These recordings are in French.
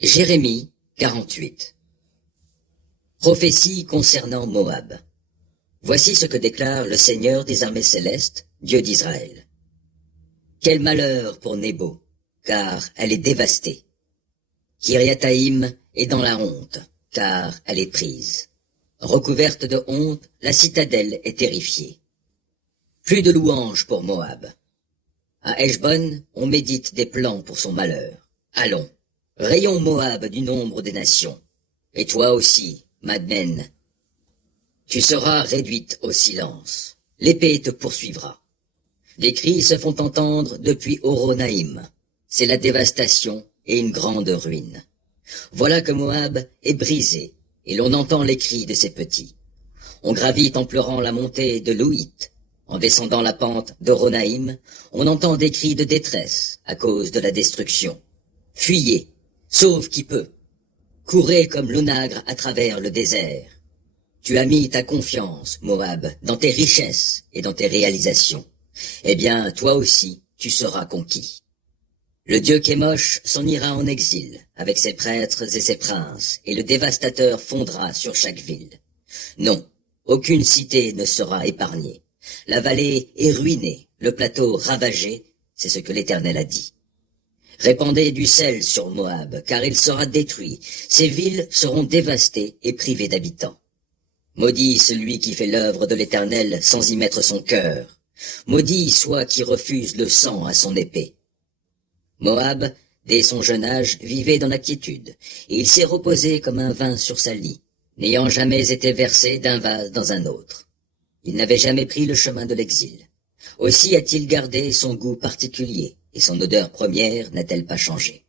Jérémie 48. Prophétie concernant Moab. Voici ce que déclare le Seigneur des armées célestes, Dieu d'Israël. Quel malheur pour Nébo, car elle est dévastée. Kiriathaïm est dans la honte, car elle est prise. Recouverte de honte, la citadelle est terrifiée. Plus de louanges pour Moab. À Heshbon, on médite des plans pour son malheur. Allons, rayons Moab du nombre des nations. Et toi aussi, Madmen. Tu seras réduite au silence. L'épée te poursuivra. Des cris se font entendre depuis Horonaïm. C'est la dévastation et une grande ruine. Voilà que Moab est brisé, et l'on entend les cris de ses petits. On gravit en pleurant la montée de Louhit. En descendant la pente d'Horonaïm, on entend des cris de détresse à cause de la destruction. Fuyez, sauve qui peut. Courez comme l'onagre à travers le désert. Tu as mis ta confiance, Moab, dans tes richesses et dans tes réalisations. Eh bien, toi aussi, tu seras conquis. Le dieu Kémosh s'en ira en exil, avec ses prêtres et ses princes, et le dévastateur fondra sur chaque ville. Non, aucune cité ne sera épargnée. La vallée est ruinée, le plateau ravagé, c'est ce que l'Éternel a dit. Répandez du sel sur Moab, car il sera détruit. Ses villes seront dévastées et privées d'habitants. Maudit celui qui fait l'œuvre de l'Éternel sans y mettre son cœur. Maudit soit qui refuse le sang à son épée. Moab, dès son jeune âge, vivait dans la quiétude, et il s'est reposé comme un vin sur sa lie, n'ayant jamais été versé d'un vase dans un autre. Il n'avait jamais pris le chemin de l'exil. Aussi a-t-il gardé son goût particulier, et son odeur première n'a-t-elle pas changé.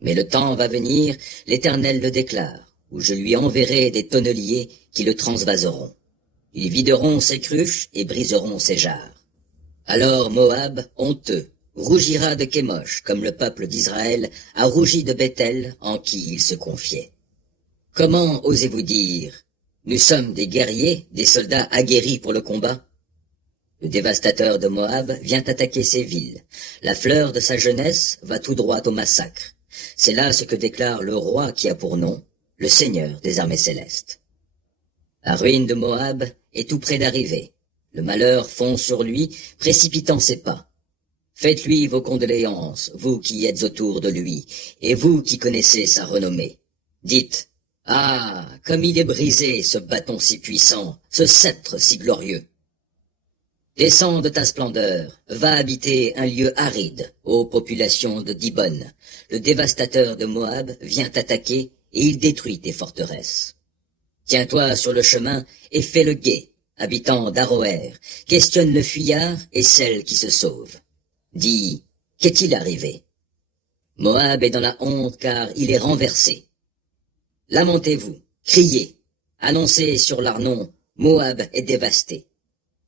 Mais le temps va venir, l'Éternel le déclare, où je lui enverrai des tonneliers qui le transvaseront. Ils videront ses cruches et briseront ses jarres. Alors Moab, honteux, rougira de Kémosh, comme le peuple d'Israël a rougi de Béthel en qui il se confiait. Comment osez-vous dire « Nous sommes des guerriers, des soldats aguerris pour le combat » Le dévastateur de Moab vient attaquer ses villes. La fleur de sa jeunesse va tout droit au massacre. C'est là ce que déclare le roi qui a pour nom le Seigneur des armées célestes. La ruine de Moab est tout près d'arriver. Le malheur fond sur lui, précipitant ses pas. Faites-lui vos condoléances, vous qui êtes autour de lui, et vous qui connaissez sa renommée. Dites, « Ah, comme il est brisé, ce bâton si puissant, ce sceptre si glorieux !» Descends de ta splendeur, va habiter un lieu aride, ô population de Dibon. Le dévastateur de Moab vient t'attaquer et il détruit tes forteresses. Tiens-toi sur le chemin et fais le guet, habitant d'Aroër, questionne le fuyard et celle qui se sauve. Dis, qu'est-il arrivé? Moab est dans la honte car il est renversé. Lamentez-vous, criez, annoncez sur l'Arnon, Moab est dévasté.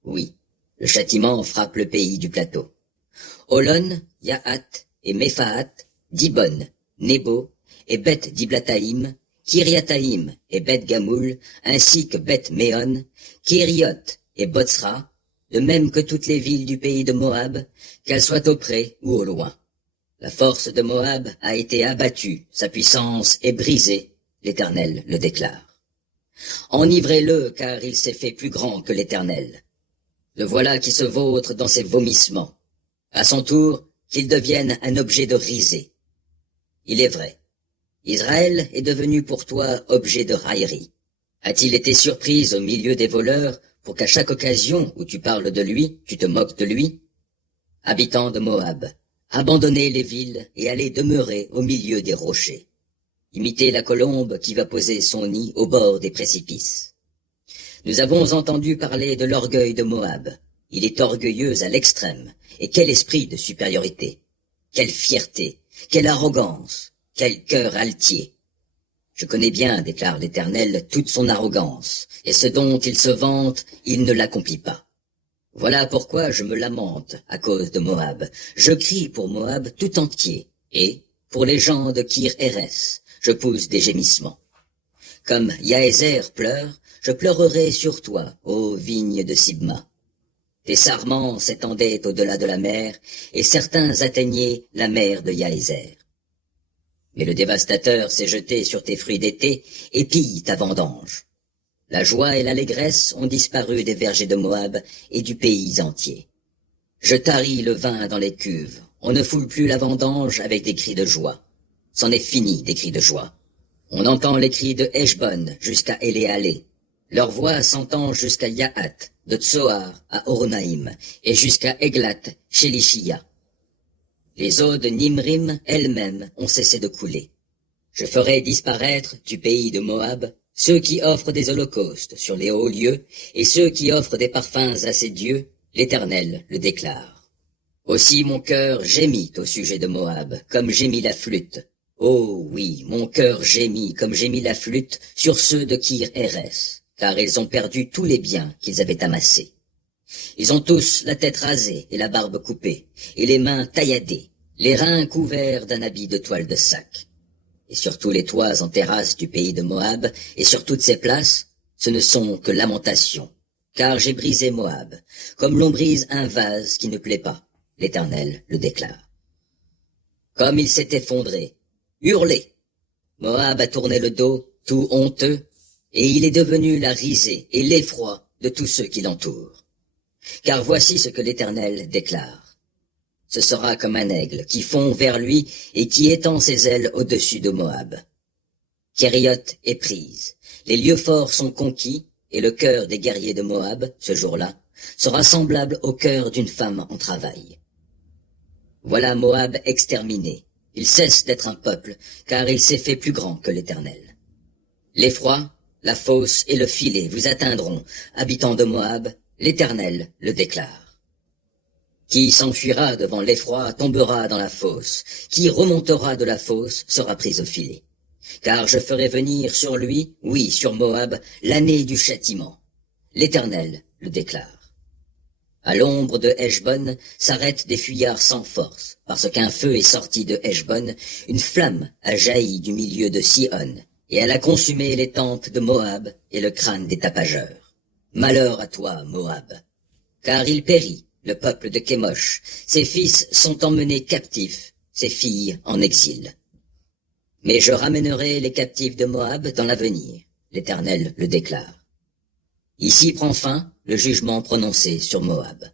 Oui. Le châtiment frappe le pays du plateau. Holon, Yahat et Mephaat, Dibon, Nebo et Beth Diblataïm, Kiriathaïm et Beth Gamoul, ainsi que Beth Méon, Kériot et Botsra, de même que toutes les villes du pays de Moab, qu'elles soient au près ou au loin. La force de Moab a été abattue, sa puissance est brisée, l'Éternel le déclare. Enivrez-le, car il s'est fait plus grand que l'Éternel. Le voilà qui se vautre dans ses vomissements. À son tour, qu'il devienne un objet de risée. Il est vrai. Israël est devenu pour toi objet de raillerie. A-t-il été surpris au milieu des voleurs pour qu'à chaque occasion où tu parles de lui, tu te moques de lui? Habitants de Moab, abandonnez les villes et allez demeurer au milieu des rochers. Imitez la colombe qui va poser son nid au bord des précipices. Nous avons entendu parler de l'orgueil de Moab. Il est orgueilleux à l'extrême. Et quel esprit de supériorité! Quelle fierté! Quelle arrogance! Quel cœur altier! Je connais bien, déclare l'Éternel, toute son arrogance, et ce dont il se vante, il ne l'accomplit pas. Voilà pourquoi je me lamente à cause de Moab. Je crie pour Moab tout entier, et, pour les gens de Kir-Hérès, je pousse des gémissements. Comme Yaézer pleure, je pleurerai sur toi, ô vigne de Sibma. Tes sarments s'étendaient au-delà de la mer, et certains atteignaient la mer de Yaézer. Mais le dévastateur s'est jeté sur tes fruits d'été et pille ta vendange. La joie et l'allégresse ont disparu des vergers de Moab et du pays entier. Je taris le vin dans les cuves, on ne foule plus la vendange avec des cris de joie. C'en est fini des cris de joie. On entend les cris de Heshbon jusqu'à Éléalé. Leur voix s'entend jusqu'à Yahat, de Tsoar à Horonaïm, et jusqu'à Eglat, Shélishia. Les eaux de Nimrim elles-mêmes ont cessé de couler. Je ferai disparaître du pays de Moab ceux qui offrent des holocaustes sur les hauts lieux et ceux qui offrent des parfums à ses dieux, l'Éternel le déclare. Aussi mon cœur gémit au sujet de Moab, comme gémit la flûte. Oh oui, mon cœur gémit comme gémit la flûte sur ceux de Kir-Hérès, car ils ont perdu tous les biens qu'ils avaient amassés. Ils ont tous la tête rasée et la barbe coupée, et les mains tailladées, les reins couverts d'un habit de toile de sac. Et sur tous les toits en terrasse du pays de Moab, et sur toutes ces places, ce ne sont que lamentations, car j'ai brisé Moab, comme l'on brise un vase qui ne plaît pas, l'Éternel le déclare. Comme il s'est effondré, hurlez! Moab a tourné le dos, tout honteux, et il est devenu la risée et l'effroi de tous ceux qui l'entourent. Car voici ce que l'Éternel déclare. Ce sera comme un aigle qui fond vers lui et qui étend ses ailes au-dessus de Moab. Kérioth est prise, les lieux forts sont conquis, et le cœur des guerriers de Moab, ce jour-là, sera semblable au cœur d'une femme en travail. Voilà Moab exterminé, il cesse d'être un peuple, car il s'est fait plus grand que l'Éternel. L'effroi, la fosse et le filet vous atteindront, habitants de Moab, l'Éternel le déclare. Qui s'enfuira devant l'effroi tombera dans la fosse, qui remontera de la fosse sera pris au filet. Car je ferai venir sur lui, oui, sur Moab, l'année du châtiment. L'Éternel le déclare. À l'ombre de Heshbon s'arrêtent des fuyards sans force, parce qu'un feu est sorti de Heshbon, une flamme a jailli du milieu de Sihon, et elle a consumé les tempes de Moab et le crâne des tapageurs. Malheur à toi, Moab, car il périt, le peuple de Kémosh, ses fils sont emmenés captifs, ses filles en exil. Mais je ramènerai les captifs de Moab dans l'avenir, l'Éternel le déclare. Ici prend fin le jugement prononcé sur Moab.